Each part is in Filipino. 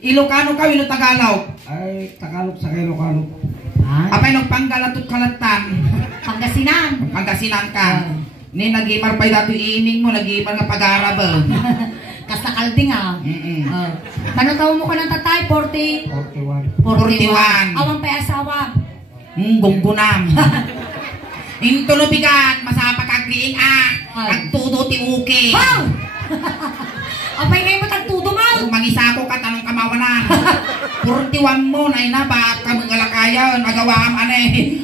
Ilocano ka, Ilo Tagalog? Ay, Tagalog sa Ilocano. Apay nung panggalatot kalatan. Pangasinan. Pangasinan ka. Ni nag-imar pa dati ining mo, nag-imar nga pag-arab. Kasta kalding Tanong taon mo ka ng tatay? 40? 41. Awang pa asawa? Gunggunam. Into no bigat, masapa kagriing agtudo ti uke. Wow! Apay ngayon mo tagtudo mo? Magisa ko ka, tanong kamawanan. 41 mo, nay na ba, kamangalakayan, agawam, anay.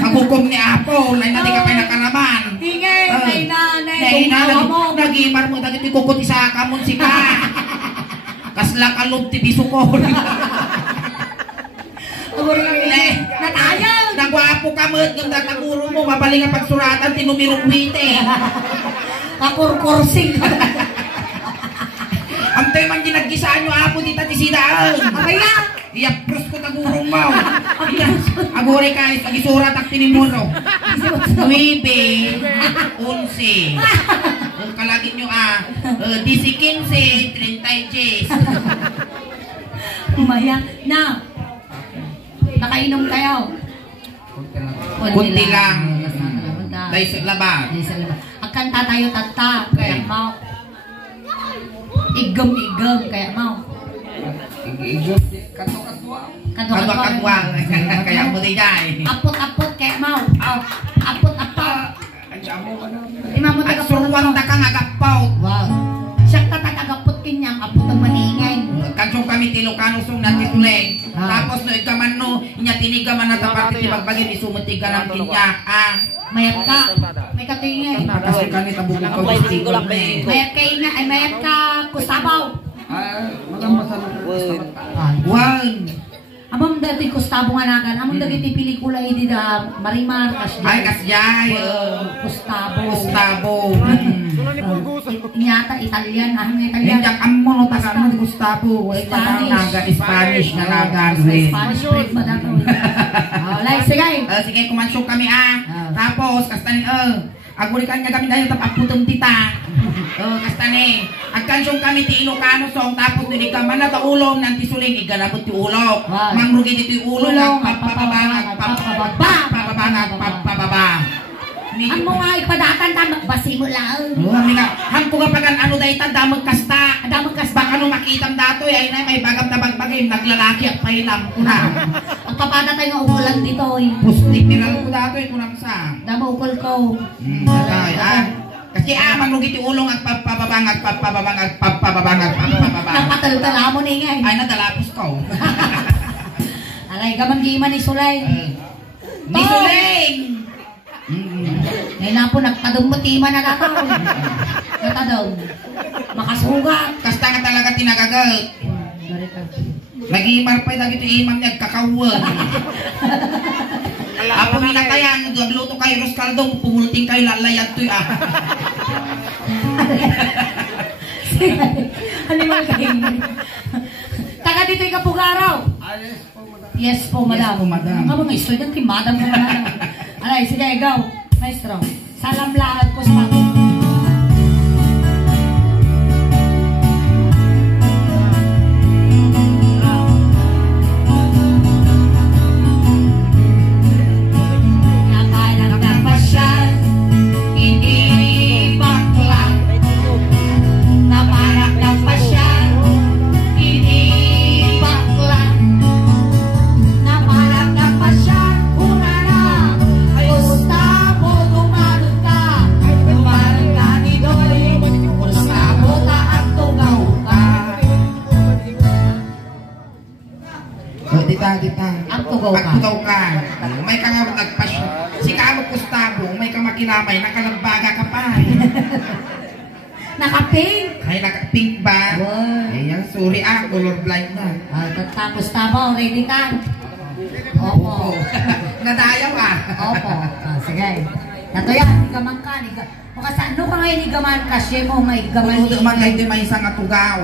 Agukom ni Apo, nay na di ka pa nakaraman. Hingay, nay na, nag-imar mo, dagit ikukot isa ka, munsika. Kasla kalog ti bisukol. Natayaw! Nagwapo ka mo, ganda taguro mo, mabaling ang pagsuratan, tinumirong wite. Kakurkursing. Antay man ginaggisaan nyo Apo dita ti sidaan. Abaya! Iapros ko tagurong mo. Agure ka, pag-isurat ak tinimuro. 9, 11. Kung kalagin nyo 15, 30. Umaya na. Nakainom kayo. Kunti lang. Dahil sa labat. Akan tatayo tata. Kaya mau. Igam kaya mau. Igam katwa. Kaya mo di day. Apot kaya mau. Apot. Imamo taga Surwan ta kang agapaw. Wow. Siya tatagapot kinyang apot ang maningay. Kansong kami ti Ilocano song natituleng. Tapos no ikaman no inya tinigaman na tapati ti magbagin isumutiga ng kinyak. Mayat ka. May katingay. Kasi kami tabukong ko distingo lang eh. Mayat ka ina, ay mayat ka kusabaw. Magamba sa Wag. Amam dati Gustavo nga nagan, amam dati ti pelikula hindi da Marimar kasjay. Ay kasjay. Gustavo. Inyata Italian, Italian. Hindi amo no taga mo Gustavo. Spanish na nagan. Spanish break ba dato? Like sige. Sige kumansok kami Tapos kastani aguri kanya kami dahil tapaputong tita. Kastani. Agkansong kami ti Ilocano song tapos dili ka man na taulong nanti suling igalabot ti ulok. Mangrugi ti ulo lang papababang Ang mga ipadatan tamak basi mo lang. Hampo nga pagan ano dahi ta damag kasta. Baka ano makitam dato ay may bagam na bagbagay naglalaki at pahilam ko na. Ang papada tayo nga umulan dito Pusti tiral ko dato kunang sa. Dama ukol ko. Kasi mangrugi ti ulong at papababang. Napatal-tala mo ni ngay. Ay nadalapos ko. Alay gamang giman ni Sulay. Ni Suling. Ngayon na po, nagtadong mutima na dato. Nagtadong. Makasugat. Kasta nga talaga tinagagal. Nag-iimar pa yung ito imam niya, kakawag. Apo minatayan, nagluto kayo Ros Caldong, pumulting kayo lalayag to Ano yung kayo? Taga dito yung Kapugaraw. Yes po, madam. Ang mga student, madam po madam. Alay, sige, go. Maestro, salam lahat ko sa mga. Pagtugaw ka. May ka nga nagpasyo. Si Kamo Gustavo, may ka makinamay, nakalagbaga ka pa. Naka-pink. Ay, naka-pink ba? Ayan, sorry colorblind na. Gustavo, ready ka? Opo. Nadayaw Opo. Sige. Nato yan, higaman ka. Makasano ka ngayon higaman ka? Siya mo, may higaman. Buluto man kayo di may isang atugaw.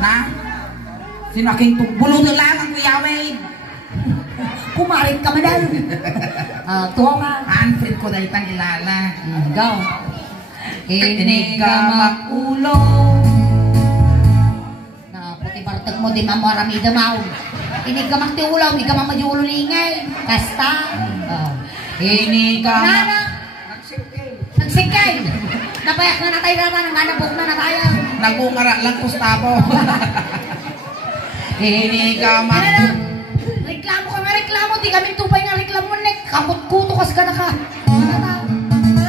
Na? Sinaking buluto lang ang kuyaway. Kumarit ka madal. Tuwa ka. Anfred ko dahil tang ilala. Go. Inigamak ulo. mo di mamarami damaw. Ini ka magtiulaw, hindi ka mamajulo ni ingay. Kasta. Ini ka Nana. Nagsikay. Napayak na natay naman, ang ganapok na nataya. nagungara lang Gustavo. Ini ka Reklamo ka nga reklamo, di kami tupay nga reklamo nek. Kamot-kuto kas ka na ka.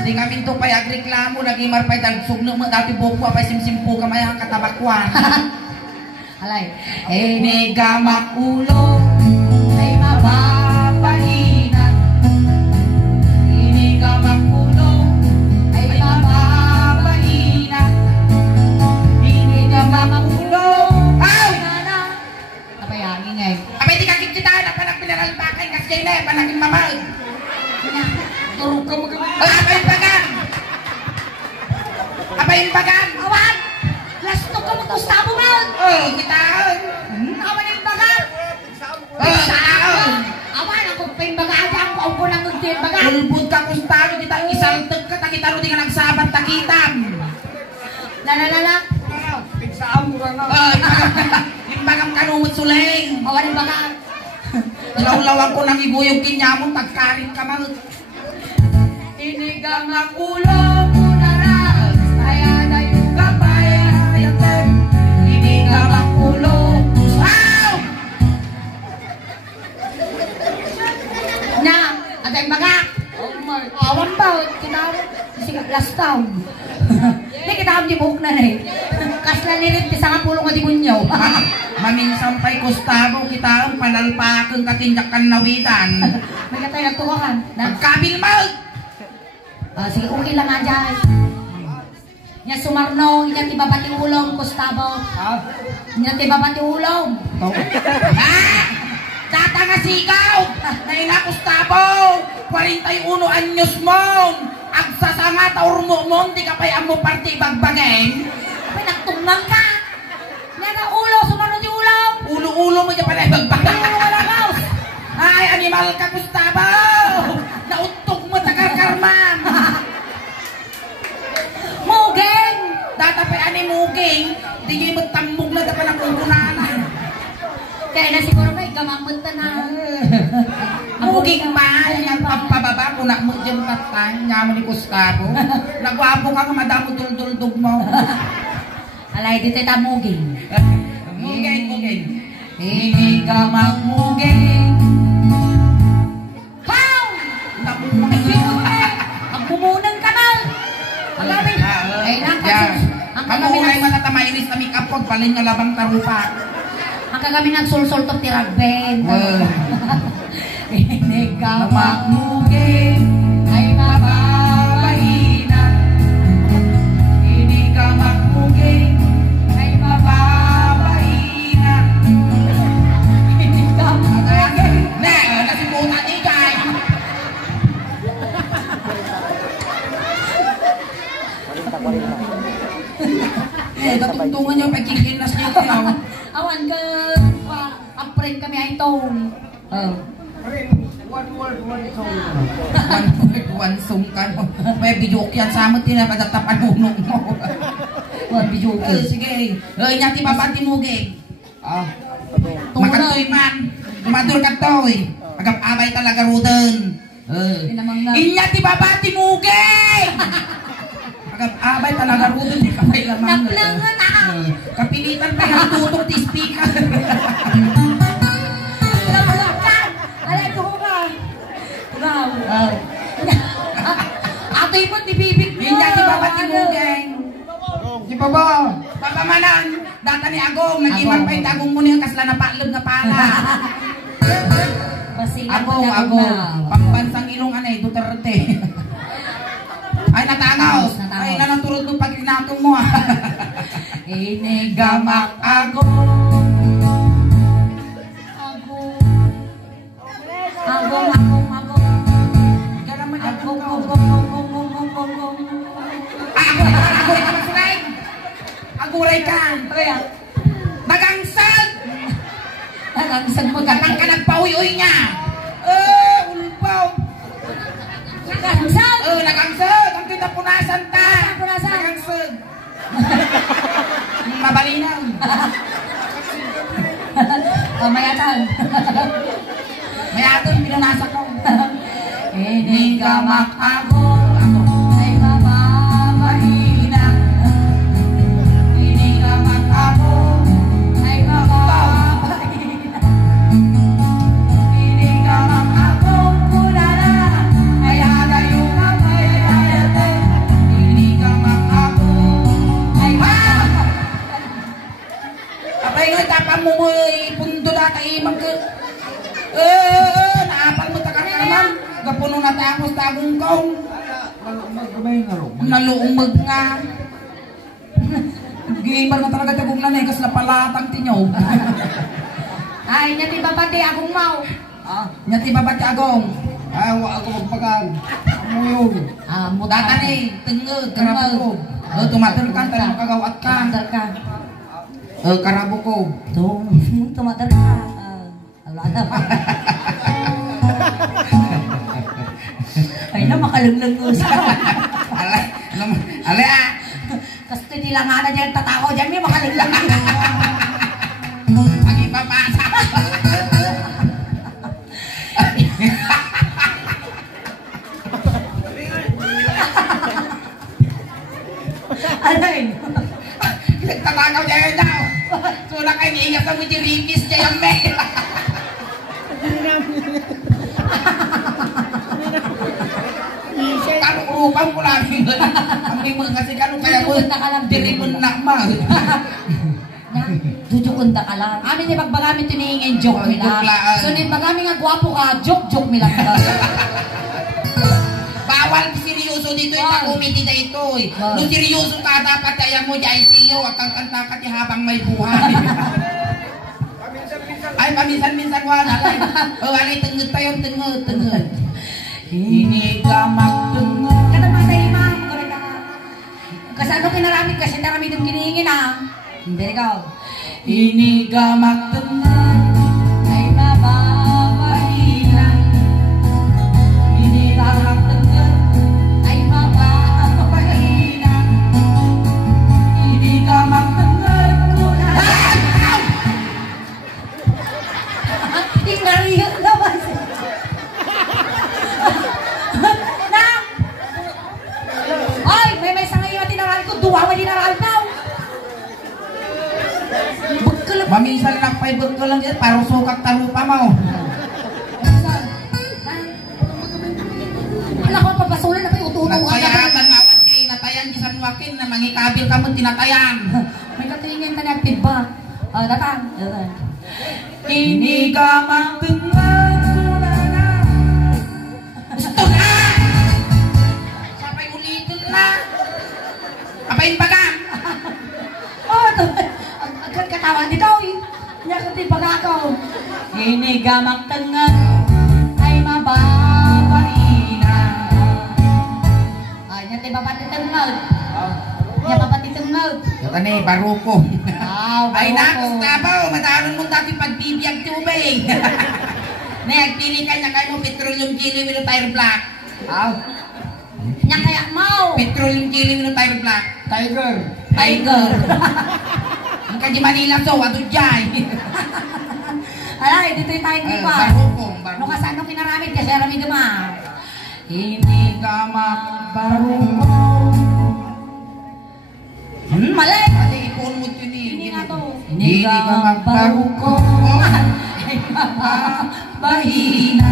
Di kami to pay agreklamo nagimar pay tagsugno mo dati boko pay simsimpo kamay ang katabakwan. Alay. Ini gamak ulo ay mababahinan. Ini gamak ulo ay mababahinan. Ini gamak ulo ay nana. Apa ya ingay? Abay di kakit kita na panak pinaralpakan kasi na panakin mamag. Turun ka mag- Abay bagan. Abay bagan. Awan! Lasto ka mo to sabo mo! Oh, kita. Awan ang bagal! Oh, Awan ako pa yung bagal ako ang ko nang nagtin bagal! ulbud ka Gustavo kita isalteg ka takita ro di ka nagsabat takitam. Lalalala! Pigsaan mo na. Oh, imbagam kanumot suling. Awan ang bagal! Lawlawan ko nang iguyog kinyamon tagkarin ka mag. Inigang ang ulo mo na ras kaya na yung kapayatan. Inigang ang ulo. Wow! Na! At ang bagal! Oh my. Awan ba? Kinawin. Sige, last town. Hindi kita kami buhok na na eh. Kasla nirit, isa nga pulong ka di bunyaw. Maminsan pa'y Gustavo kita ang panalpakan katindakan nawitan. May katay nagtukakan. Nagkabil mag! Sige, okay lang nga dyan. Nya sumarnong, inya tiba pati ulong, Gustavo. Ha? Inya tiba pati ulong. Ha? Data nga sigaw! Naina Gustavo! 41 anyos mo! Agsasanga taur mo mo, di ka pa'y amo parti bagbageng. Ay, nagtunggang ka. Nya na ulo, sumarnong yung ulong. Ulo-ulo mo dyan pala bagbageng. Wala gaus. Ay, animal ka Gustavo! Nautog mo takarkarman! Mugeng! Data pa'y animuging, di nyo mo tambog na dapat ang kukunanan. Kaya na siguro na, ikamamot na. Muging pa, yung pampababa ko na mo dyan tatang, nga mo ni Gustavo. Nagwapo ka nga madamo dul-dul-dug mo. Alay, dito ita muging. Muging, muging. Hindi ka magmugeng. How? Ang bumunang ka na. Alamin. Ay, ang Kamuhay manatamairis na mikapod, palin nga labang tarupa. ang kagami nagsulsul to tiragben. Hindi ka magmugeng. Ay mababahinan. Hindi ka magmugeng. Ay mababahinan. Hindi ka magmugeng. Ne, nasiputan ni Jai. Katungtungan niyo, pagkikinas niyo kayo. Awan ka, ang friend kami ay tong. Oh. One word, one song. One word, one song ka. May video yan sa amin, tinapagatapan unong mo. One video. Sige. Inyati babati mo, geng. Ah, Makatoy man. Tumadur ka toy. Agap abay talaga ruden. Inyati babati mo, geng. Agap abay talaga ruden. Di kapay lamang. Naplangan na. Kapilitan pa yung tutok di speaker. Alay ko ka. Wow. Atoy mo, tibibig mo. Inyati babati mo, geng. di ba ba? Papamanan. Data ni Agong. Nag-iman pa yung tagong mo niya kasla na palog na pala. Agong. Pambansang ilong anay, Duterte. Ay, natangaw. Ay, nanatulog ng pag-inatong mo. Inigamak Agong. Agong. Ganaman Agong. Aguray ka magsulay. Aguray ka. Nagangsag. Nagangsag mo Ganang ka nagpawi-uy niya. Ulpaw. Nagangsag. Nagangsag. Ang kita punasan ta. Punasan. Nagangsag. Mabalinaw. Mayatan. Mayatan pinanasa ko. Ini gamak ako. Ay mamamahina. Ini gamak ako. Ay mamamahina. Ini gamak ako. Kulala. Ay hagayo kamay. Ayate. Ini gamak ako. Ay Apay nga tapang mo mo pundo na tayo ke. Naapal mo takar ka naman. Gapuno na tapos tagong kong. Magkamay nga ro. Naluumag nga. Gibar na talaga tagong nanay kas napalatang tinyo. Ay, nyati babati akong mau. Nyati babati agong. Ay, wa ako magpagan. Amo yun. Data ni, tengge, karabo ko. Tumater ka, tayo makagawat ka. Tumater ka. Karabo ko. Tumater ka. Wala na pa. Ay na, makalaglag ko siya. Ale ah. Kasi nila nga na dyan, tatako dyan, may makalaglag. Ang ipapasa. Alay. Nagtatakaw dyan daw. Sula kayo niingat sa mujirikis dyan may. Kano upang ko lang. Ang mga kasi kano kaya mo. Diripon na ma. Dudukunda ka lang. Amin ni pagbagamit tinihingin joke mi lang. So ni pagami nga gwapo ka, joke mi lang. Bawal seryoso dito yung comedy na ito eh. Nung seryoso ka dapat kaya mo dyan siyo at kang kanta ka habang may buhay. Ay paminsan-minsan wala. Alay tengod tayo tengod. Ini gamak tengod. Kata matay ma'am, kasi ano kinaramit kasi naramit yung kinihingin ha. Very go. Ini gamak tengod. Ay mababahina. Ini gamak tengod. Ay mababahina. Ini gamak tengod. Tingarihan naman siya. Nang! Ay, may sangayon na tinaral ko. Duwa mo tinaral na. Maminsan lang fiber ko lang dyan, parang sukak tarupa mo. Alam ko, papasulan na pa yung utuno. Nagpayatan nga, tinatayan di San Joaquin na mangikabil ka mo tinatayan. May katingin na natin ba? Datang. Ini gamak tengod. Gusto na! Sabay ulitin na. Apayin pa ka? Agad katawan dito eh. Nyakati pag ako. Ini gamak tengah ay mababahina. Ay, nyati babati tengah. Nya babati tengah. Ito na eh, baruko. Ay Ay, nakus na ba? Madanon mo dati pagbibiyag tubig. Nagpili ka niya kayo mo petroleum jelly with tire black. Nya kaya mau. Petroleum jelly with tire black. Tiger. Tiger. Ang ka di Manila so, ato dyan. Alay, dito yung tayo di ba? Baruko. Ano ka saan nung kinaramit kasi rami duma. Ini gamak baruko. Mali. Ate, ipon mo yun eh. Ini nga to. Ini gamak baruko. Ay mababahina.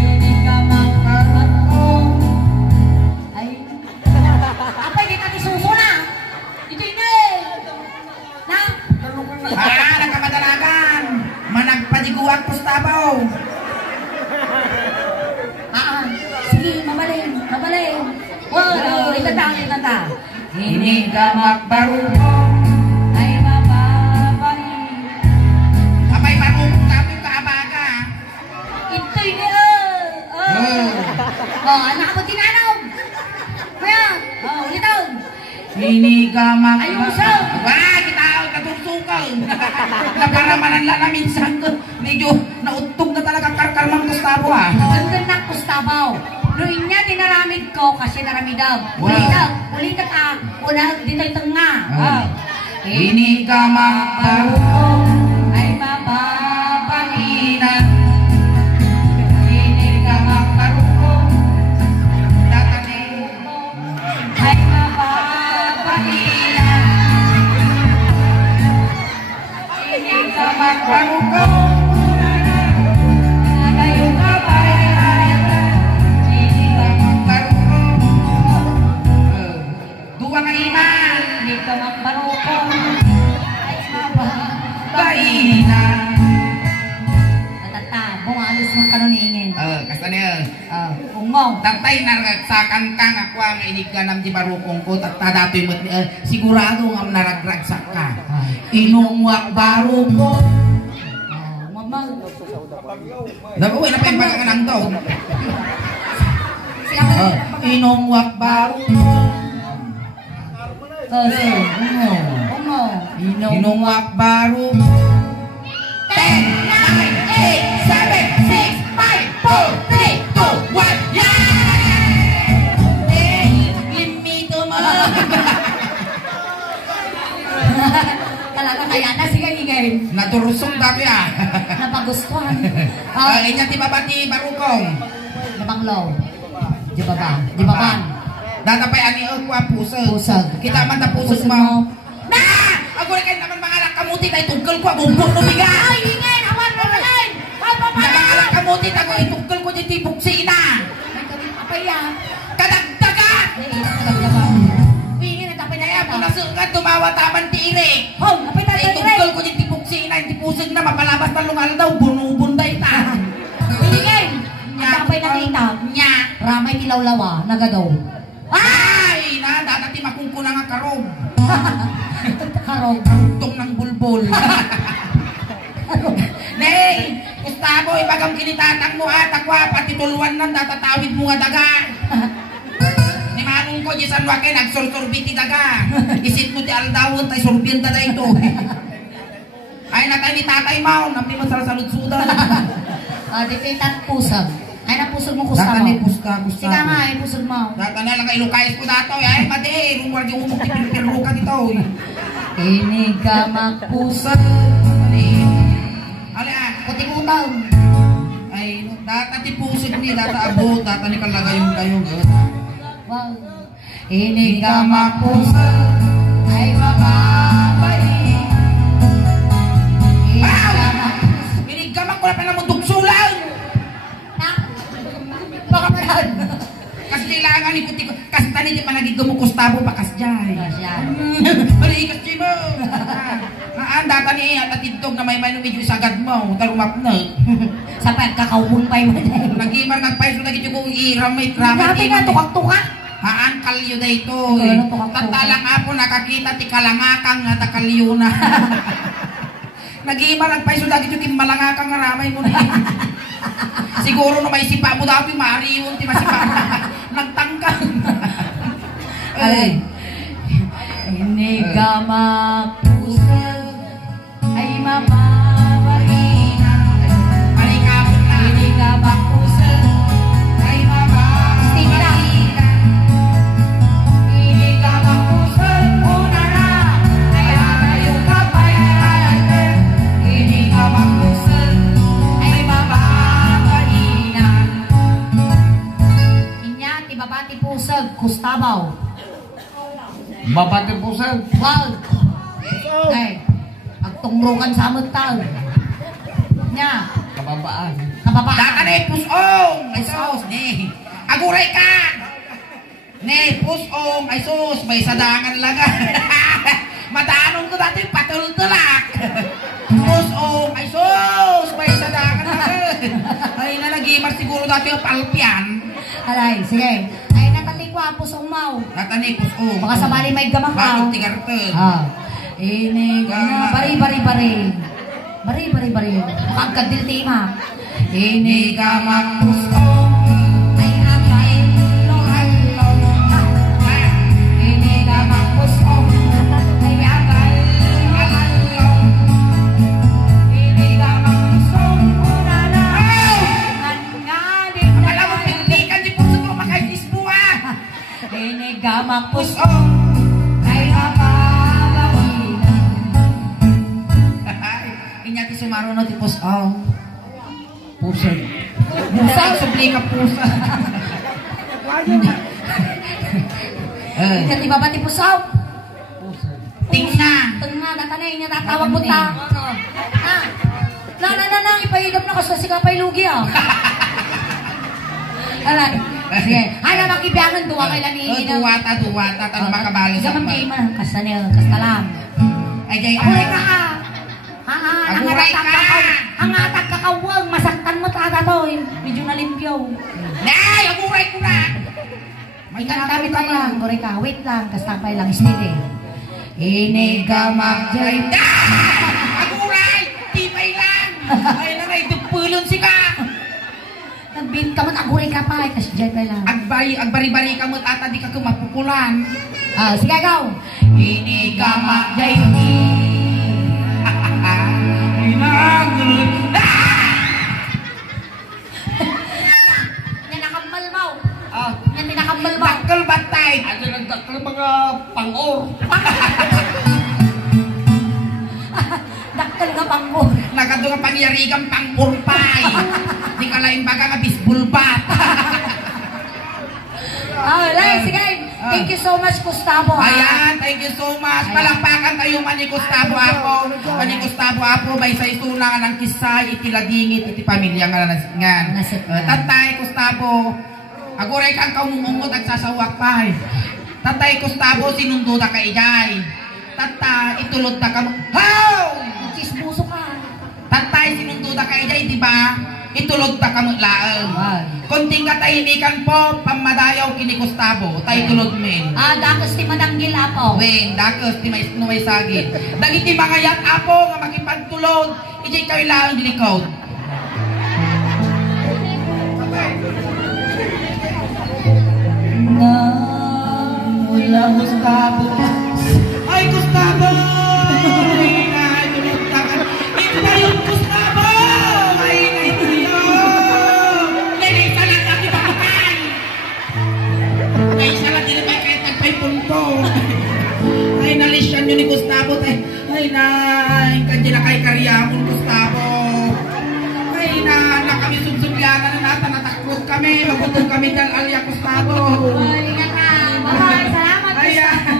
Ini gamak baruko. Ay. Apa ini tadi susu na? Itu ini. Nah. Nakamadalagan. Managpadiguan pustabaw. Sige, mabalin. Wow, itata. Ini gamak baruko. Ay mababahina. Abay baruko kami kaabaga. Ito ini anak mo tinanaw. Kaya, ulitin. Ini gamak Ayuso. Wah, kita katugtukaw. Naparamanan lang na minsan. Medyo nautog na talaga karkarmang Gustavo ah. Ganda na Gustabaw. Noon niya tinaramid ko kasi naramid daw. Ulitin ka. Una dito yung tanga. Ini gamak baruko. Ay barukong. Nagayong kapay. Ini barukong. Dua nga iman. Hindi ka magbarukong. Ay, Baina. Tatatabo, alis mong kanuningin. Kasta niya. Ungaw. Tantay naragsakan ka nga kwa nga iniganam di barukong ko tatadatoy mo sigurado nga naragragsak ka. Inungwak barukong. Mamang. Dagoy na pa yung pagkakanang to. Inungwak barukong. Ungaw. Inungwak barukong. 10, 9, 8, 7, 6, 5, 4, 3, 2, 1, yay! Limito mo! Talaga kaya na sige game. Naturusok dati Napagustuhan. Inya ti babati barukong. Nabanglaw. Di ba ba? Di ba ba? Datapay ani kwa pusag. Pusag. Kita man ta pusag mo. Na! Ako kay naman mga anak kamuti tay tungkol ko bumbong no biga. Ay, ingay! Awan mo rin! Ay, papa! Mga anak kamuti tago itungkol ko di tibuksin na. Apa yan? Kadagdagan! Ingay na tapay na Kaya yan. po nasungan tumawa taman tirik. Hong, apay na Tay tungkol ko di tibuksin na di pusag na mapalabas na lungal daw bunubunday ta. Ingay! Tapay na kita. Nya. Ramay tilawlawa. Nagadaw. Ay! Na, datati makungkuna nga karog. Karong. Tong ng bulbol. Nay! Gustavo, ibagam kinitatag mo takwa, pati tuluan nang tatatawid mo nga daga. Ni manong ko, jisan wake, nagsursurbiti daga. Isit mo ti aldawon, tay surbienta na ito. Ay, natay ni tatay mo, napi mo sa saludsudan. Dito yung pusag. Ay, napusag mo kusta Daka mo. ni puska, Gustavo. Sika nga, ay pusag mo. Daka na lang ilukayas ko dato. Ay, madi, rumwag yung umok ti pilpilro ka dito. Ini ka magpusag. Ali Kutikutaw. ay, data ti pusag ni, data abot, data ni kalagayong kayong. Wow. Ini ka magpusag. Ay, mababay. Ini ka magpusag. Inigamak ko na pa na mo dugsulan. Baka meron. Kasi kailangan ikuti ko. Kasi tani di pa nagigamo Gustavo pakas jay. Balikas jay mo. Data ni at atidtog na may medyo isagad mo. Tarumap na. Sa pagkakaubon pa yun. Nagimar nagpaiso na gito kong iramay tramay. Grabe nga, tukak-tukak. Haan kalyo na ito. Tukak-tukak. Tatalang ako nakakita ti kalangakang at kalyo na. Nagimar nagpaiso na gito ti malangakang ramay mo na. Siguro no may sipa mo dati mariwon ti masipa. Nagtangkang. Ay. Ini ka magpusag. Ay mababahina. Malikapon na. Ini ka magpusag. Ay mababahina. Ini ka magpusag. Una na. Ay ayong kapayaran. Ini ka magpusag. Ay mababahina. Inya ti babati pusag. Gustabaw. Babati pusag. Wow. Ay. Pagtungrukan sa amutag. Nya. Kababaan. Kababaan. Data ni pusong. Ay sus. Ni. Aguray ka. Ni pusong. Ay sus. May sadangan lang. Madanon ko dati patultulak. Pusong. Ay sus. May sadangan lang. Ay nalagimar siguro dati yung palpian. Alay, sige. Ay natalikwa pusong mau. Data ni pusong. Baka sabali may gamang ka. Bakit tigartag. Ini gana bari. Makagkadil tima. Ini gamak pusong. Ay amay lohal. Ini gamak pusong. Ay amay lohal. Ini gamak pusong. Una na. Ngangadin na. Alam mo, pindikan di pusong ko makaigis buwan. Ini gamak pusong. Pusong. Ay mababawin. Inyati sumaro na ti pusong. Pusag. Pusang subli ka pusa. Ikati babati pusaw. Pusag. Tingna. Tengah datanya ini tatawag mo ta. Ha? Na, ipaidap na kasi kapay lugi ah. Ala, sige. Ano makibiyangan duwa kay lani. Duwata, tanong makabalo sa Gamang kay man, kastalam. Ay, jay, Aguray ka ka. Aguray ka! Hangatag ka kawag, masaktan mo tata to. Medyo nalimpyaw. Nay, aguray ko na! May Kami ka lang, aguray ka. Wait lang, kastapay lang, steady. Inigamak jay. Aguray! Tipay lang! Ay, naray, dupulon si ka! Nagbin ka man, aguray ka pa. Kasi jay pa lang. Agbari-bari ka mo, tata, di ka kumapupulan. Sige, ikaw. Inigamak jay. Yan nakambal mo. Yan tinakambal mo. Bakal batay! Ano nagdakal mga pang-or? Daktal ka pang mo. Nagado nga pangyarigang pang-urpay. Di ka lang baga nga bisbulbat. Sige. Thank you so much, Gustavo. Ayan, thank you so much. Palakpakan tayo man ni Gustavo Apo. Ni Gustavo Apo, may sa isunangan ng kisay, itiladingit, iti pamilya nga nasingan. Tatay, Gustavo, aguray kang kamungungot at sasawak pa. Tatay, Gustavo, sinunduda ka ijay. Tatay, itulod na ka mo. How! Chismoso ka. Tatay, sinunduda ka ijay, di ba? Itulod na ka mo laang. Konting katahimikan po, pamadayaw kini Gustavo, tay tulod men. Dakos ti madanggil apo. Wen, dakos ti may sagit. Dagiti mga yat apo nga makipagtulod, ijay kayo laang dilikod. Na mula Gustavo. Ay Gustavo! Ay tulod na ka. Ito yung Gustavo! Ay, nalisyan nyo ni Gustavo. Ay, kanji na kay karyamon, Gustavo. Ay, na kami subsubyanan na natakot kami. Magutong kami dal alya, Gustavo. Ay, nga ka. Bye, salamat, Gustavo.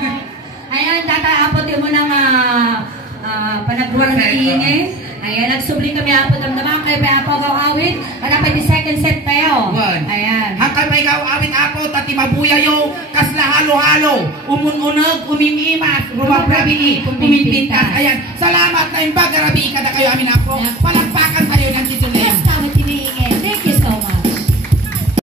Ayan, tataapot yun mo ng panagbuwang na ingay. Ayan, nagsubling kami apo damdaman kayo pa apo gawawin. Para pa di second set tayo. Ayan. Hakay pa ikaw awit apo, tati mabuyayo, kasla halo-halo, umununag, umimimas, rumaprabi, umimpintas. Ayan, salamat na imbag, garabi ka na kayo amin apo.